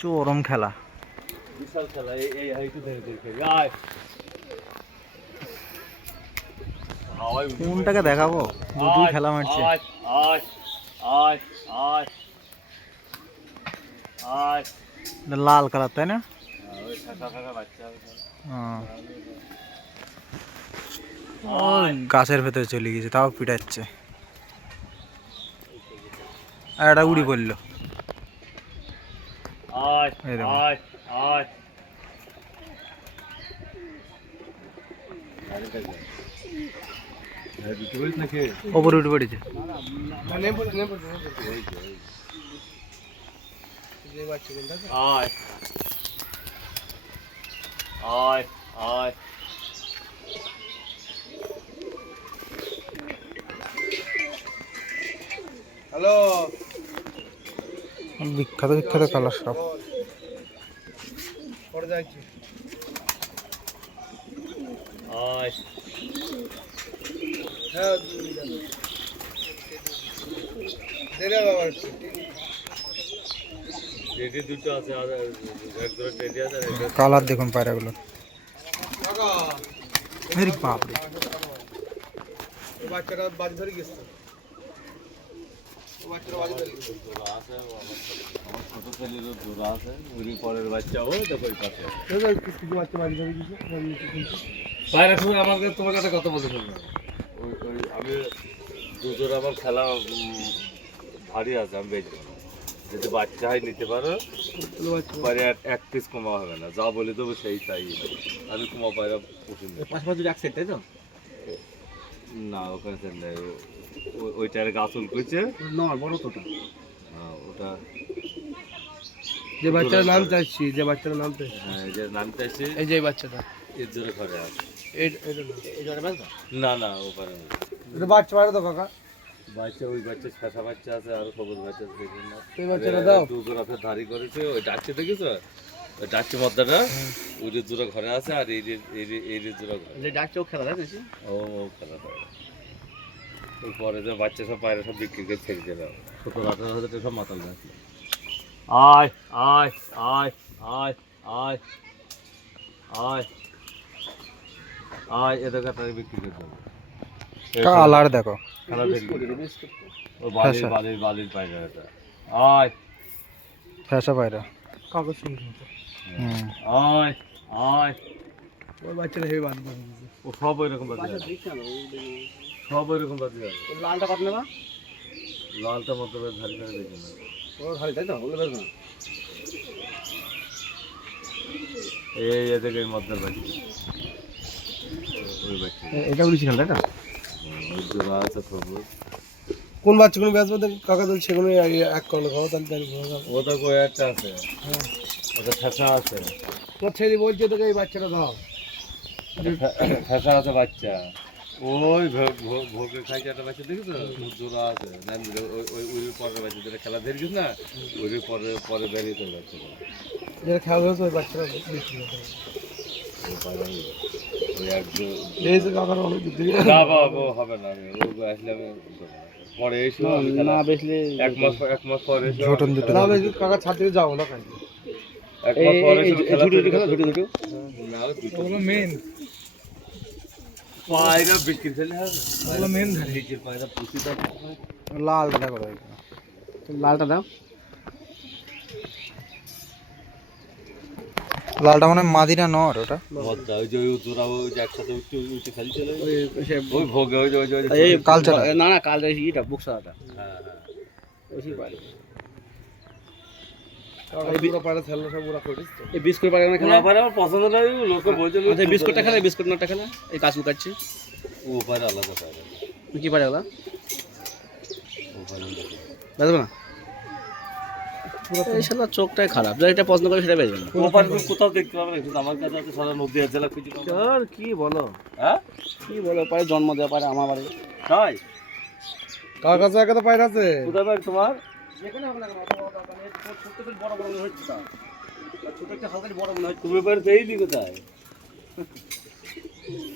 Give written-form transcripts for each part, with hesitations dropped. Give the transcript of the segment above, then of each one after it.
চরম খেলা, বিশাল খেলা। এই হাইটু ধরে দেখে কোনটাকে দেখাবো? দুটোই খেলা মারছে। লাল কালার, তাই না? গাছের ভেতরে চলে গেছে, তাও পিটাচ্ছে। আর একটা উড়ি পড়লো। ওপরে উঠে পড়েছে। হ্যালো, বিখ্যাত বিখ্যাত কালার সব। কালার দেখুন পায়রাগুলো, বাপরে। বাচ্চাটা বাড়ি ধরে গেছে। পরের বাচ্চা আমাকে তোমার কাছে কথা বলতে শুনলাম। আমি দুজোর আমার খেলা ভারী আছে, আমি বেচবো না। যদি বাচ্চা হয় নিতে পারো, পরে এক পিস কমা হবে না, যা বলে দেবো সেই তাই। আমি কমা পায়রা পুষি না। পাশাপাশি এক সেট, তাই তো? না, ওখানে সেট নেই। ওইটার গাছ উল করছে না, বড় তোটা। ওটা যে বাচ্চাটার নাম চাইছি, যে বাচ্চাটার নাম চাইছি, হ্যাঁ, যে নাম চাইছে, এই যে বাচ্চাটা এর জোরে ঘরে আছে। না, না, ওখানে এটা বাচ্চা পারে তো কাকা? বাচ্চা, ওই বাচ্চা শেষা বাচ্চা আছে, আর সবুজ বাচ্চা আছে, দেখুন না। এই বাচ্চাটা দাও। দুজোর আপনি ধারি করেছে, ওই ডাকছে দেখেছো? ওই ডাকছে মদ্দাটা, ওই যে জোড়া ঘরে আছে, আর এই জোড়া ঘরে। যে ডাকছে ও খেলা দেখেছি। ও খেলা করে। ওই পরে যে বাচ্চা সব পায়রা সব বিক্রি করে ছেড়ে দিলাম, 17-18 হাজার টাকা সব মাতাল গাছ। আয় আয় আয় আয় আয় আয় আয়, এদের কাছে বিক্রি করে দেবো। কালার দেখো, খেলা দেখবি, ও বালির বালির বালির পায়রা এটা। আয় ফ্যাসা পায়রা। কাগজ শুনছ? আয় আয়, ওই বাচ্চাটা হেভি বাদ বাদ। ও সব ওইরকম বাজে, সব ওইরকম বাজে। লালটা কত নেবা? লালটা মতো ধারি করে দেখি না। ও ধারি, তাই তো? বলে না। এই এদিকে মধ্যের বাচ্চা, ওই বাচ্চা এটা অরিজিনাল, তাই না? ওই জোড়া আছে সবুজ। কোন বাচ্চা কোন ব্যাস বলতে কাকা তো সেগুলো এক করলো খাও, তাহলে তাই ভালো। ওটা কই একটা আছে, ওটা ঠেসা আছে। তোর ছেলে বলছে তোকে এই বাচ্চাটা দাও। ঠেসা আছে বাচ্চা, ওই ভোগে খাইছে একটা বাচ্চা, দেখি তো জোড়া আছে। ওই ওই পরের বাচ্চা যেটা খেলা ধরেছিস না, ওই পরে বেরিয়ে তোর বাচ্চা, যেটা খেয়াল হয়েছে ওই বাচ্চাটা বিক্রি করতে হবে। ওই এই যে কাকার অনেক দিকে না বাবা, হবে না। আমি ও আসলে আমি পরে এসে না বেশলে এক মাস পরে এসে ঝোটন দুটো না বেশি কাকা ছাড় থেকে যাও না কাজ। এক মাস পরে এসে খেলা না, ওগুলো মেন, পায়রা বিক্রি খেলে হবে। ওগুলো মেন ধারে। নিজের পায়রা পুষি দাও। লালটা দেখো, লালটা দাও। লালটা মানে মাদিনা নর ওটা। মজা, ওই যে ওই জোড়া, ওই যে একসাথে উঠে খেলছে ওই ভোগে, ওই যে কালচার। না না, কাল এটা বুকসাটা। হ্যাঁ হ্যাঁ, ওই পারে পুরো পারে খেলা সব পুরো করিস তো। এই বিস্কুট পারে না খেলা পারে আমার পছন্দ না, লোকে বলছে আচ্ছা বিস্কুটটা খেলা, বিস্কুট নাটা খেলা। এই কাজ লুকাচ্ছে ও পারে আলাদা পায়রা, তুই কি পারে ওলা ও পারে বুঝবে না। এই শালা চোখটাই খারাপ, যার এটা পছন্দ করে সেটা বেচবে না। ও পারে কোথাও দেখতে পাবে না, কিন্তু আমার কাছে আছে সারা নদী আছে, জেলা খুঁজে পাবে। আর কি বলো, হ্যাঁ কি বলো, পারে জন্ম দেওয়া পারে আমার বাড়ি। তাই কার কাছে একটা পায়রা আছে? কোথায় পারে তোমার? যেখানে হবে না কেন, ছোট থেকে বড় বড় হচ্ছে, তা ছোট একটা হালকা বড় মনে হয়। তুমি পারে পেয়েছি কোথায়?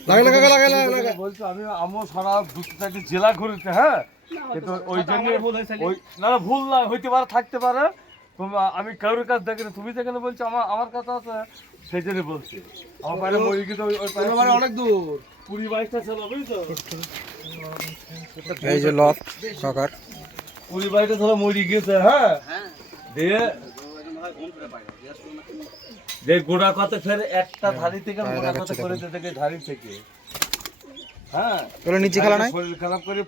লাগে না কাকা, লাগে না। বলছো আমি আমার সারা 2-4টি জেলা ঘুরেছে, হ্যাঁ, কিন্তু ওই জন্য ওই না ভুল না হইতে পারে, থাকতে পারে। আমি কারোর কাছে দেখিনি, তুমি যেখানে বলছো আমার কাছে আছে, সেই জন্য বলছি। আমার পায়রা মরে গেছে ওই পায়রা তোমার অনেক দূর। 20-22টা ছিল, বুঝছো? এই যে লফট কাকার 20-22টা ছিল মরে গেছে। হ্যাঁ, দিয়ে গোড়া কত ফের একটা ধারি থেকে গোড়া কত করে থেকে ধারি থেকে, হ্যাঁ, এগুলো নিচে খেলা নাই। শরীর খারাপ করে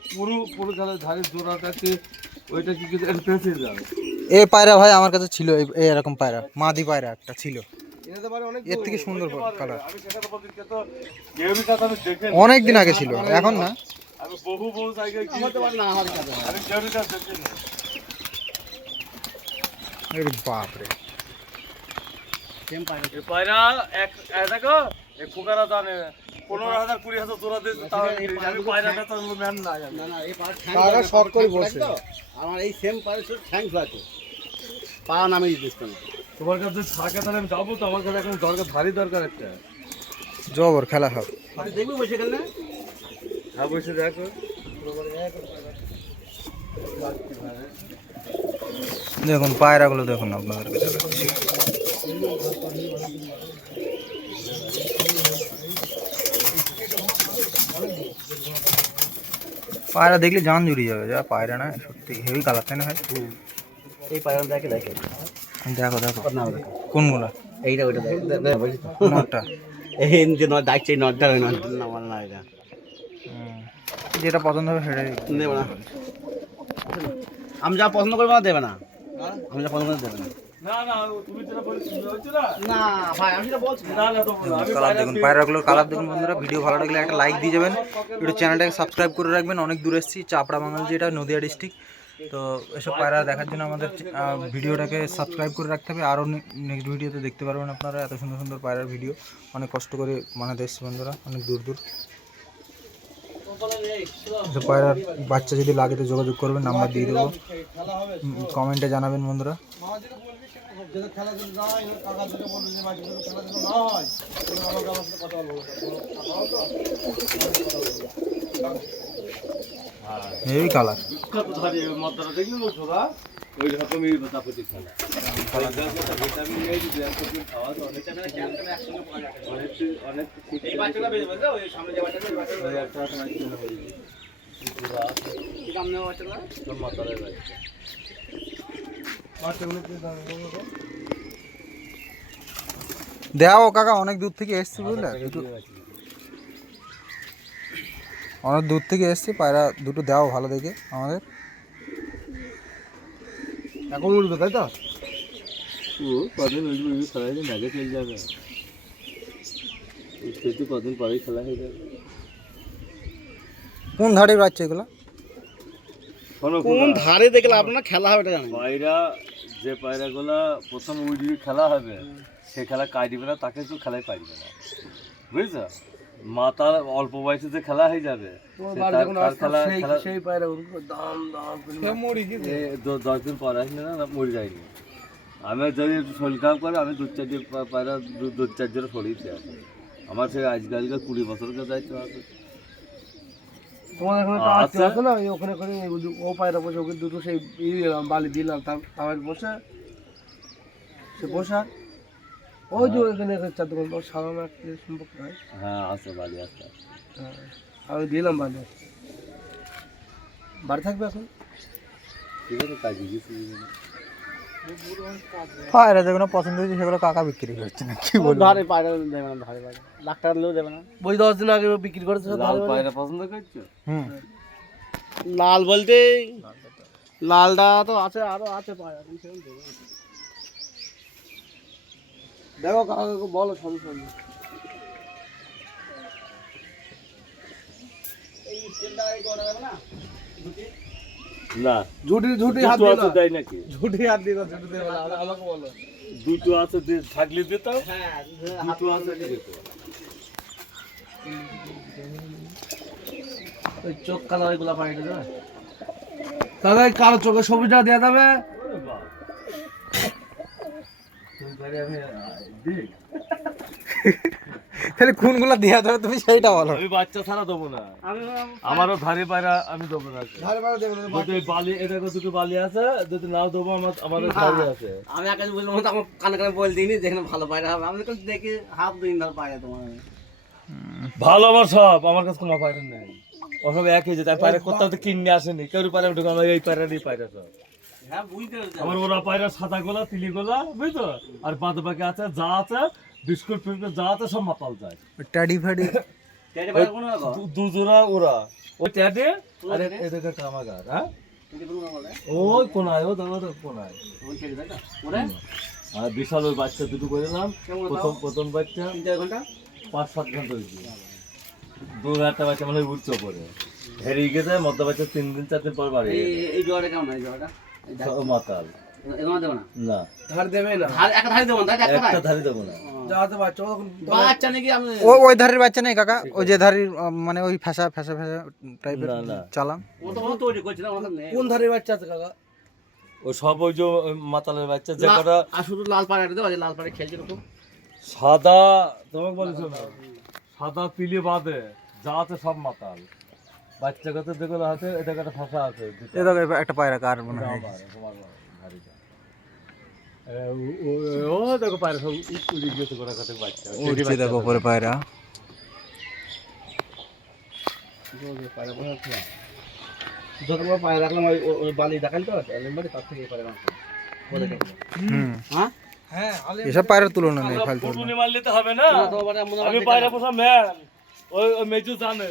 পুরো খেলা ধারি জোড়াটাকে ওইটা কি কিছু পেঁচে যাবে। এই পায়রা ভাই আমার কাছে ছিল, এই এরকম পায়রা, মাদি পায়রা একটা ছিল, এটা তো মানে অনেক এর থেকে সুন্দর কালার। আমি সেখানে বলছি তো কেউরি কাছে আমি দেখে অনেক দিন আগে ছিল, এখন না। আমি বহু জায়গায় আমার তো আর না আমার কাছে। আমি কেউরি কাছে দেখিনি। আরে বাপ রে, সেম পায়রা। এই পায়রা এক দেখো এই ফুকারা জানে 15,000 20,000 জোড়া দিয়েছে, তাও আমি পায়রাটা তো ম্যান না জানি। না না এই পায়রা শর্ট করে বসে। আমার এই সেম পায়রা শুধু ঠ্যাং ফ্লাটো। পা নামে দিস না। তোমার কাছে থাকে তাহলে আমি যাবো তো, আমার কাছে এখন দরকার একটা। জবর খেলা হবে। আমি দেখবো বসে গেলে। হ্যাঁ বসে দেখো। দেখুন পায়রাগুলো দেখুন আপনাদেরকে দেখাচ্ছি। পায়রা দেখলে জান জুড়িয়ে যাবে, যা পায়রা না সত্যি হেভি কালার, তাই না ভাই? এই পায়রা দেখে দেখো। দেখো দেখো না দেখো। কোনগুলো? এইটা ওইটা দেখো। নটটা, এই যে নট ডাকছে নটটা ওই নট আমার না এটা। যেটা পছন্দ হবে সেটাই দেবে না। আমি যা পছন্দ করবো না দেবে না। আমি যা পছন্দ করবো দেবে না। না তুমি যেটা বলছো হচ্ছে না। না ভাই আমি যেটা বলছি না তো আমি কালার দেখুন, পায়রাগুলোর কালার দেখুন বন্ধুরা। ভিডিও ভালো লাগলে একটা লাইক দিয়ে যাবেন, একটু চ্যানেলটাকে সাবস্ক্রাইব করে রাখবেন। অনেক দূরে এসেছি, চাপড়া বাঙাল, যেটা নদিয়া ডিস্ট্রিক্ট। তো এসব পায়রা দেখার জন্য আমাদের ভিডিওটাকে সাবস্ক্রাইব করে রাখতে হবে। আরও নেক্সট ভিডিওতে দেখতে পারবেন আপনারা এত সুন্দর সুন্দর পায়রার ভিডিও। অনেক কষ্ট করে বানাতে এসেছি বন্ধুরা, অনেক দূর দূর। তো পায়রার বাচ্চা যদি লাগে তো যোগাযোগ করবেন, নাম্বার দিয়ে দেবো, কমেন্টে জানাবেন বন্ধুরা। এই কালার কত ধারি মাত্রা দেখলি বলছো না, ওই রকমই তাপতি খেলা। ভিটামিন এই যে একদিন খাওয়া তো অনেক অনেক এই বাচ্চাটা বেজে বলছো ওই সামনে যে বাচ্চাটা ওই একটা সময় কি হয়ে গেছে পুরা কি কাম নেওয়া বাচ্চাটা তোর মাথায় লাগছে বাচ্চাগুলো কি দাম বলো? দেখাও কাকা, অনেক দূর থেকে এসছি বুঝলে, অনেক দূর থেকে এসছি। পায়রা দুটো দেওয়া ভালো দেখে আমাদের। এখন উঠবে তাই তো? ও কদিন উঠবে, খেলা হয়ে আগে চলে যাবে, সেতু কদিন পরেই খেলা হয়ে যাবে। কোন ধারে বাচ্চা এগুলো? কোন ধারে দেখলে আপনার খেলা হবে এটা জানেন? পায়রা যে পায়রাগুলা প্রথম উইডি খেলা হবে, সে খেলা কাটবে না, তাকে কেউ খেলায় পারবে না, বুঝছো? মাতার অল্প বয়সে যে খেলা হয়ে যাবে, সেই পায়রা দাম মরি গেছে 10 দিন পর আসলে না মরে যায়নি। আমি যদি একটু শরীর খারাপ করে আমি 2-4 পায়রা 2-4 জোড়া সরিয়েছি আছে আমার। সেই আজকালকার 20 বছরের দায়িত্ব আছে। তোমাদের এখানে একটা আত্মীয় আছে না, ওখানে করে ও পায়রা বসে ওকে দুটো সেই দিলাম বালি দিলাম, তার বসে সে বসা ওই যে ওখানে চার দোকান ওর সাধারণ একটা সম্পর্ক হয়। হ্যাঁ আছে বালি আছে, হ্যাঁ আমি দিলাম বালি। বাড়ি থাকবে এখন? ঠিক আছে কাজে গেছি। পায়রা যেগুলো পছন্দ হয়েছে সেগুলো কাকা বিক্রি করছে না, কি বলবো? ধারে পায়রা দেবে না, ধারে পায়রা লাখ টাকা দিলেও দেবে না। বই 10 দিন আগে বিক্রি করেছে। লাল পায়রা পছন্দ করছো? লাল বলতে লালটা তো আছে, আরো আছে পায়রা। দেখো কাকাকে বলো সমস্যা নেই। না ঝুটি হাত দুটো দিয়ে আছে তাই নাকি? ঝুটি হাত দিয়ে ঝুটি দিয়ে আমাকে বলো। দুটো আছে থাকলে দিতাম, হ্যাঁ দুটো আছে দিত। ওই চোখ কালো ওইগুলা পাইতে দেবে দাদা, কালো চোখে সবুজটা দেওয়া যাবে। তাহলে কোনগুলো দেয়া দেবে তুমি সেইটা বলো। আমি বাচ্চা ছাড়া দেবো না, আমারও ধারে পায়রা আমি দেবো না। ধারে পাড়া দেবে না যদি বালি এটা দুটো বালি আছে, যদি নাও দেবো আমাদের ধারে আছে। আমি আকাশ বললাম তো আমার কানে কানে বল দিইনি যেখানে ভালো পায়রা হবে আমি তো দেখি হাফ দিন ধর পায়রা তোমার ভালো আমার সব, আমার কাছে কোনো পায়রা নেই, ওসব একই যে তার পায়রা কোথাও তো কিনে আসেনি, কেউ পায়রা উঠে আমার এই পায়রারই পায়রা সব। হ্যাঁ বুঝতে পারছি আমার ওরা পায়রা সাদা গোলা তিলি গোলা বুঝতো, আর বাদ বাকি আছে যা আছে বিস্কুট ফিস্কুট যা আছে সব মাতাল যায়। ট্যাডি ফ্যাডি কেটে পায়রা কোনো রকম দুজোড়া ওরা ওই ট্যাটে আর এদিকে কামাগার। হ্যাঁ কেটে কোনো বলে ওই কোনায়, ও দাদা কোনায়। ওই ছেড়ে দাও ওরে আর বিশাল ওই বাচ্চা দুটো করে দিলাম, প্রথম বাচ্চা 3-4 ঘন্টা 5-7 ঘন্টা হয়েছে, 2-1টা বাচ্চা মানে উঠছে পরে হেরিয়ে গেছে, মধ্যে বাচ্চা 3 দিন 4 দিন পর বাড়ি এই জোড়াটা কেমন এই জোড়াটা মাতাল এরকম দেবো না না, ধার দেবে না ধার একটা ধারে দেবো না তাই একটা একটা ধারে দেবো না। যাতে বাচ্চা তখন বাচ্চা নাকি আমি ওই ধারের বাচ্চা নেই কাকা, ওই যে ধারের মানে ওই ফ্যাসা ফ্যাসা ফ্যাসা টাইপের না, না। চালাম। ও তো তৈরি করছিল আমাদের নেই কোন ধারে বাচ্চা আছে কাকা? ও সব ওই যে ওই মাতালের বাচ্চা যে কটা আর শুধু লাল পায়রা দেবো লাল পায়রা খেলছে এরকম সাদা, তোমাকে বলেছো না সাদা পিলি বাদে যা আছে সব মাতাল। বাচ্চা কাছে যেগুলো আছে এটা একটা ফাঁসা আছে দুটো। এ দেখো একটা পায়রা কার মনে হয়। ও দেখো পায়রা সব উড়ে গেছে গোটা কাছে বাচ্চা উঠছে দেখো পরে পায়রা। যত বড় পায়রা রাখলাম ওই বালি দেখাল তো লেম্বারে তার থেকে পায়রা রাখলাম বলে দেখো হুম, হ্যাঁ হ্যাঁ এসব পায়রার তুলনা নেই ফালতু। ফুটুনি মারলে তো হবে না, তো বারে মনে আমি পায়রা পোষা ম্যান, ওই মেজু জানে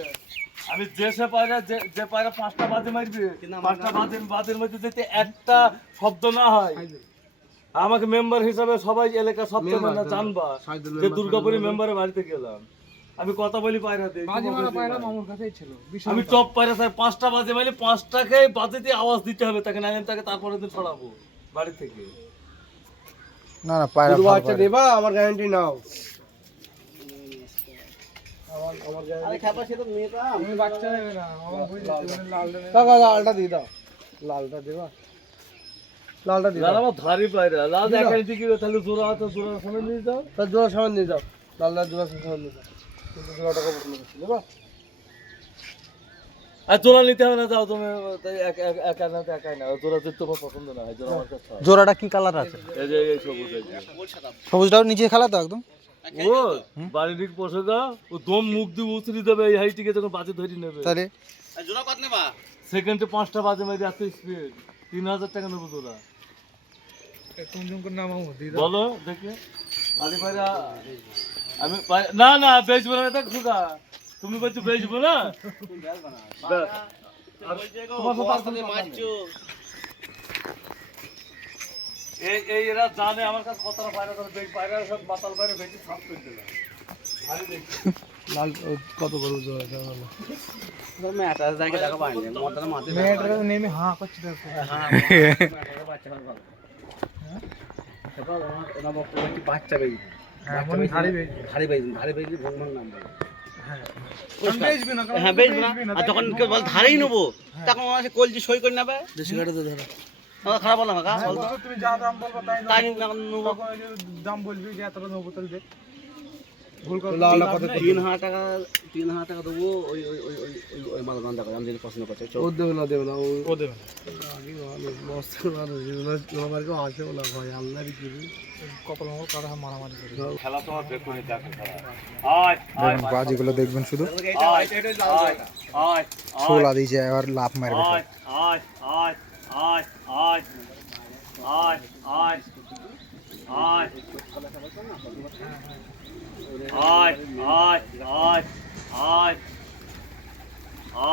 আমি যে পায়রা যে পায়রা 5টা বাজে মারবে 5টা বাজের মধ্যে যদি একটা শব্দ না হয়, আমাকে মেম্বার হিসাবে সবাই এলাকা সব না জানবা যে দুর্গাপুরি মেম্বারের বাড়িতে গেলাম, আমি কথা বলি পায়রা দিই, মামুর কাছেই ছিল আমি টপ পায়রা স্যার 5টা বাজে মারলে 5টাকে বাজেতে আওয়াজ দিতে হবে তাকে, নাইলে তাকে তারপরে দিন ছড়াবো বাড়ি থেকে। না না পায়রা শুধু ভালো বাচ্চা পায়রা। দেবা আমার গ্যারান্টি নাও। আরে খাবার সে তো মেয়েটা আমি বাচ্চা নেবে না আমার বুঝি কাকা লালটা দিয়ে দাও, লালটা দেবা, লালটা দিয়ে লাল দাও, আমার ধারি পায়রা, লাল দেখাই দিকে তাহলে জোড়া আছে জোড়ার সামনে নিয়ে যাও। তার জোড়া সামান নিয়ে যাও, লালটা জোড়া সামান নিয়ে যাও, কিন্তু জোড়া টাকা পছন্দ করছি দেবা। আর জোড়া নিতে হবে না, যাও তুমি একা না তো একাই না, জোড়া যদি তোমার পছন্দ না হয় জোড়া আমার কাছে আছে। জোড়াটা কি কালার আছে? এই যে এই সবুজ এই যে। সবুজটাও নিচে খেলা তো একদম। ও বাড়ির দিক বসে গা, ও দম মুখ দিয়ে উতরি দেবে এই হাইটিকে যখন বাজে ধরে নেবে, তাহলে জোড়া কত নেবা সেকেন্ডে 5টা বাজে মেরে এত স্পিড 3000 টাকা নেবো জোড়া। বলো দেখে আরে ভাইরা আমি না না বেচবো না, দেখ খুদা তুমি বলছো বেচবো না, এই এরা জানে আমার কাছে কতটা পায়রা করে, পায়রা সব মাতাল পায়রা বেশি সাফ করে দিলাম। লাল কত বড় জোড়া দেওয়া মেয়েটা জায়গা দেখা পাইনি মনটা মারতে মেয়েটা নেমে হাঁ করছে দেখো। বাচ্চা ভালো তারপর ওনা বক্তব্য কি বাচ্চা বেই ধারে বেই ভগবান নাম বলে হ্যাঁ বেচবো না, আর যখন কেউ বল ধারেই নেবো তখন ওরা সে কলজি সই করে নেবে দেশি কাটা তো ধরো আমার খারাপ বললাম কাকা বলতো তুমি যা দাম বলবা তাই তাই না নেবো দাম বলবি যে এতটা নেবো তাহলে দে। তিন হাজার টাকা দেবো ওই ওই ওই ওই ওই ওই মাল গান্দা করে আমি যদি পছন্দ করছি ও দেবে না ও দেবে না মস্ত মানুষ আমার কেউ আসে বলা ভাই আল্লাহরই কি কপাল আমার কাটা মারামারি করে খেলা তোমার বেকুনি দেখো খেলা। দেখুন বাজিগুলো দেখবেন শুধু আয় ছোলা দিয়েছে এবার লাভ মারবে সব। আয় আয় আয় আয় আয় আয় আয় আয় আয় আয় আয়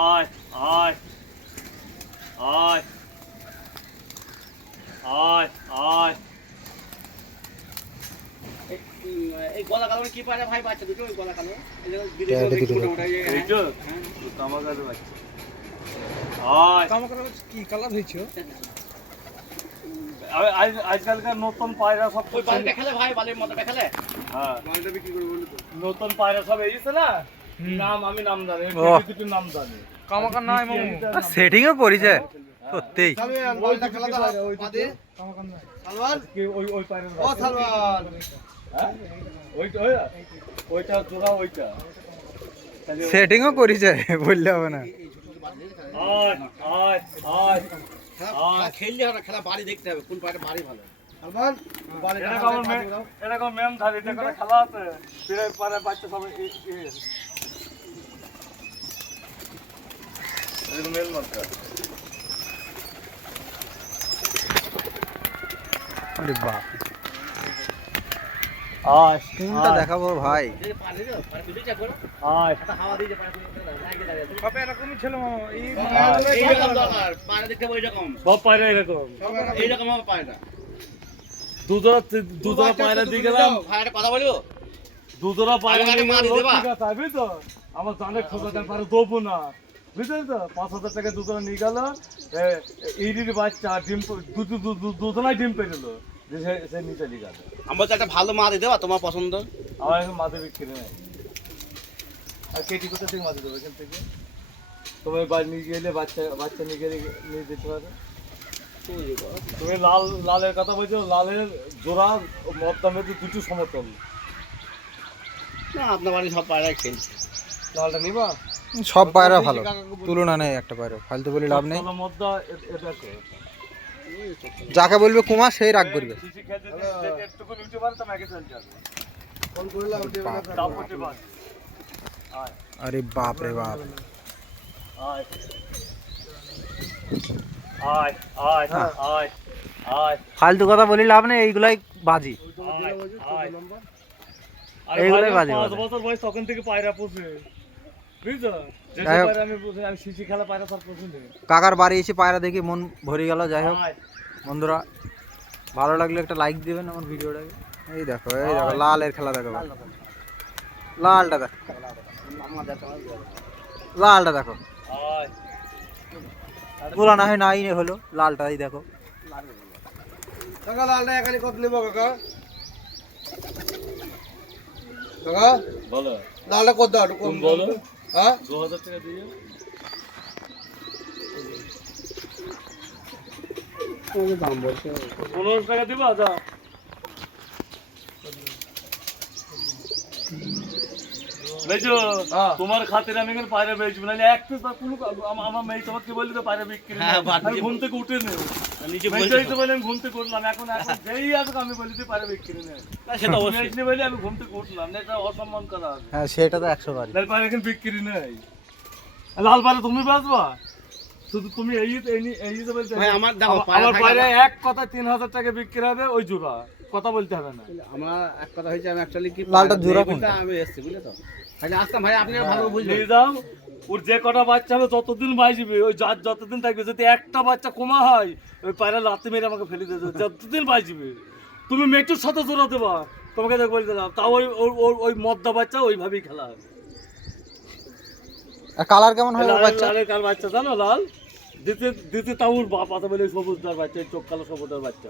আয় আয় আয় আয় আয় এই গলা কালো কি পারে ভাই বাচ্চা দুটো ওই গলা কালো এই যে এটা বিদেশি দুটো। মোটা এই তো কামাগার বাচ্চা আয় কি কালার হয়েছে আজকালকার নতুন পায়রা সব ওই বালিটা খেলে ভাই বালির মতো খেলে হ্যাঁ মালটা বিক্রি করে বলি তো নতুন পায়রা সব এসেছে না, নাম আমি নাম জানি, দুটোর নাম জানি। কামাকার নাই মামু সেটিং এ পড়েছে সত্যি। মালটা খেলা তো বাদে কামাকার নাই সালমান ওই পায়রা ও সালমান হ্যাঁ ওইটা ওইটা জোড়া ওইটা সেটিংও করেছে বললে হবে না। আয় আয় আয় খেললে হবে না, খেলা বাড়ি দেখতে হবে কোন পায়রা বাড়ি ভালো। সালমান বালিটা এরকম ম্যাম ধারিতে করে খেলা আছে ফিরে পারে বাচ্চা সবাই এরকম মেল মারতে আরে বাপ, আয় কোনটা দেখাবো ভাই? আয় হাওয়া দিয়ে যে পায়রা লাগে লাগে সবে এরকমই ছিল এইরকম দরকার পায়রা দেখতে হবে এইরকম সব পায়রা এরকম এইরকম হবে পায়রা। দুজোড়া পায়রা দিয়ে গেলাম, ভাই একটা কথা বলবো, দুজোড়া পায়রা আগে নিয়ে মারি গেলাম, দেবা? ঠিক আছে বুঝলি তো? আমার জানে খোঁজাতে পারে দেবো না, বুঝলি তো? 5,000 টাকা দুজোড়া নিয়ে গেল, ইডির বাচ্চা ডিম দুজনাই ডিম পেয়ে দিল, সে নিচে নিয়ে গেল। আমরা তো একটা ভালো মাছ দেবা তোমার পছন্দ। আমার এখন মাঝে বিক্রি নেই, আর কেটি কোথা থেকে মাঝে দেবো এখান থেকে? তোমার বাড়ি নিয়ে গেলে বাচ্চা নিয়ে গেলে নিয়ে যেতে পারে। তুমি লালের কথা বলছো, লালের জোড়া মধ্যমে দুটো সমতল। না আপনার বাড়ি সব পায়রা খেলছে। লালটা নিবা? সব পায়রা ভালো, তুলনা নেই একটা পায়রা, ফালতু বলে লাভ নেই। মধ্যা এটাকে যাকে বলবে কুমার সেই রাগ করবে। শিশি খেলতে যদি একটুকু নিতে পারে তো ম্যাগে চলে যাবে। ফোন করলাম দাম করতে পারে। আয় আরে বাপ রে বাপ, আয় আয় আয় আয় আয় ফালতু কথা বলি লাভ নেই, এইগুলাই বাজি। এইগুলাই বাজে 5 কথা। বছর বয়স তখন থেকে পায়রা পুষে, বুঝছো? যে যাই হোক। পায়রা আমি পুষে, আমি শিশি খেলা পায়রা সব পছন্দ। কাকার বাড়ি এসে পায়রা দেখি মন ভরে গেল। যাই হোক আয় বন্ধুরা, ভালো লাগলে একটা লাইক দিবেন আমার ভিডিওটাকে। এই দেখো লালের খেলা দেখো, লালটা দেখো, লালটা দেখো, আয় গোলা না হয় নাই হলো, লালটাই দেখো। কাকা লালটা এখানে কত নেবো কাকা? কাকা বলো, লালটা কত দাও? তুমি বলো। হ্যাঁ 2000 টাকা দিয়ে 15 টাকা দিবা? যা বেচো, তোমার খাতিরে আমি এখানে পায়রা বেচবো না, এক পিস বা কোনো আমার মেয়ে তোমাকে বললি তো পায়রা বিক্রি নেই। হ্যাঁ, বাদ আমি দিয়ে- ঘুম থেকে উঠে নেই, নিজে বেচোই তো বলে আমি ঘুম থেকে উঠলাম, এখন যেই আসুক আমি বলি তুই পায়রা বিক্রি নেই। সেটা তুমি আসলে বলে আমি ঘুম থেকে উঠলাম, না এটা অসম্মান করা হবে। হ্যাঁ সেটা তো 100 বারই। লাল পায়রা এখন বিক্রি নেই, লাল পায়রা তুমি বাঁচবা শুধু তুমি এই যে বলতে ভাই, আমার দেখো, পায়রা আমার থাকে পায়রা না। এক কথা 3000 টাকা বিক্রি হবে, ওই জোড়া কথা বলতে হবে না। আমার এক কথা হয়েছে, আমি অ্যাকচুয়ালি কি লালটা জোড়া বলতে কোনটা? আমি এসেছি বুঝলে তো। তাহলে আসতাম ভাই, আপনি ভালো বুঝলেন। নিয়ে যাও, ওর যে কটা বাচ্চা হবে ততদিন বাঁচবে, ওই যতদিন থাকবে। যদি একটা বাচ্চা কমা হয় ওই পায়রা লাথি মেরে আমাকে ফেলে দেবে, যতদিন বাঁচবে। তুমি মেটুর সাথে জোড়া দেবা, তোমাকে দেখ বলে দিলাম, তাও ওই মদ্দা বাচ্চা ওইভাবেই খেলা হবে। কালার কেমন হয় ওর বাচ্চা? লালের কার বাচ্চা জানো? লাল দিতে তাও ওর বাপ আছে বলে সবুজদার বাচ্চা, চোখ কালো সবুজদার বাচ্চা।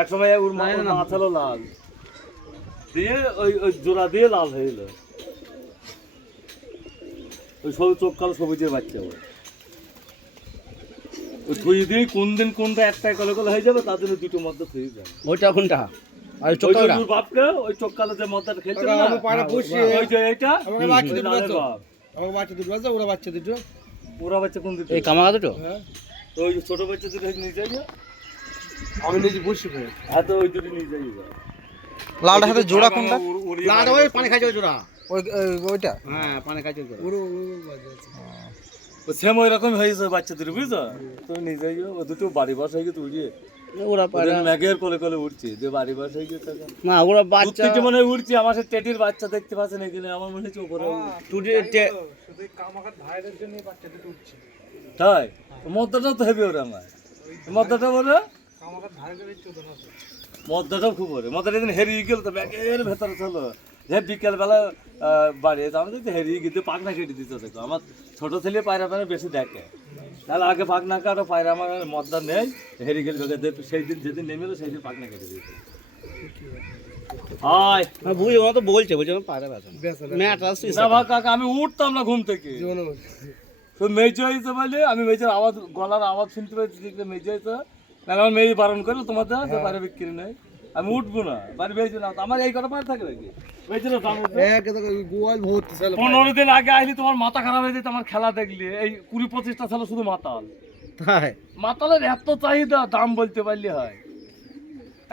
এক সময় ওর মাথা হলো লাল দিয়ে ওই জোড়া দিয়ে লাল হয়ে গেল, ওই সবুজ চোখ কালো সবুজের বাচ্চা। ওই থুই দিয়ে কোন দিন কোনটা একটাই কলে কলে হয়ে যাবে, তার জন্য দুটোর মধ্যে থুই যাবে। ওইটা কোনটা? আর ওই যে ওর বাপকে ওই চোখ কালো যে মদ্দাটা খেলছিল না, আমি পায়রা পুষি। ওই যে এইটা আমাকে বাচ্চা দুটো লালের বাচ্চা। বাপ। আমার বাচ্চা দুটো আছে, ওরা বাচ্চা দুটো। ওরা বাচ্চা কোন দিতে? এই কামাগা দুটো? হ্যাঁ ওই ছোট বাচ্চা দুটো নিয়ে যাই, আমি নিজে পুষি ভাই। হ্যাঁ তো ওই দুটো নিয়ে যাই। লালটার সাথে জোড়া কোনটা? লালটা ওই পানি খাইছে ওই জোড়া। ওইটা হ্যাঁ পানি খাইছে ওই জোড়া। সেম ওই রকম হয়েছে বাচ্চা দুটো, বুঝছো? তুমি নিয়ে যাই, ও দুটো বাড়ি বাস হয়ে গেছে উড়িয়ে, ওরা পায়রা ম্যাগের কোলে কোলে উঠছে, যে বাড়ি বাস হয়ে গেছে। না, ওরা বাচ্চা বাচ্চা মনে হয় উঠছে, আমার সে টেটির বাচ্চা দেখতে পাচ্ছেন এখানে, আমার মনে হচ্ছে উপরে তাই মদ্দাটাও তো হেবি ওরে, আমার মদ্দাটা বলে মদ্দাটাও খুব ওরে, মদ্দাটা দিন হেরিয়ে গেল তো ব্যাগের ভেতরে ছিল, যে বিকেলবেলা বাড়ি আমি দেখতে হেরিয়ে গিয়ে পাখনা কেটে দিতে। দেখো আমার ছোট ছেলে পায়রা পায়রা বেশি দেখে, তাহলে আগে পাখনা কাটা পায়রা আমার মদ্দা নেই, হেরিয়ে গেল সেই দিন যেদিন নেমে সেই দিন পাখনা কেটে দিতে। আয় হ্যাঁ বুঝি, ওরা তো বলছে আমার পায়রা বেচা ম্যাট আসছে। না ভাগ কাকা, আমি উঠতাম না ঘুম থেকে, তো মেজো হয়েছে বলে আমি মেজোর আওয়াজ, গলার আওয়াজ শুনতে পাচ্ছি, মেজো হয়েছে, নাহলে আমার মেয়ে বারণ করে তোমাদের যে বাইরে বিক্রি নেই। আমি উঠবো না, বাড়ি বেঁচে না, আমার এই কটা পায়ে থাকে নাকি? বেঁচে না জানো তো? গোয়াল ভর্তি ছেলে 15 দিন আগে আইলি তোমার মাথা খারাপ হয়ে যেত আমার খেলা দেখলি। এই 20-25টা ছেলে শুধু মাতাল। তাই মাতালের এত চাহিদা, দাম বলতে পারলে হয়।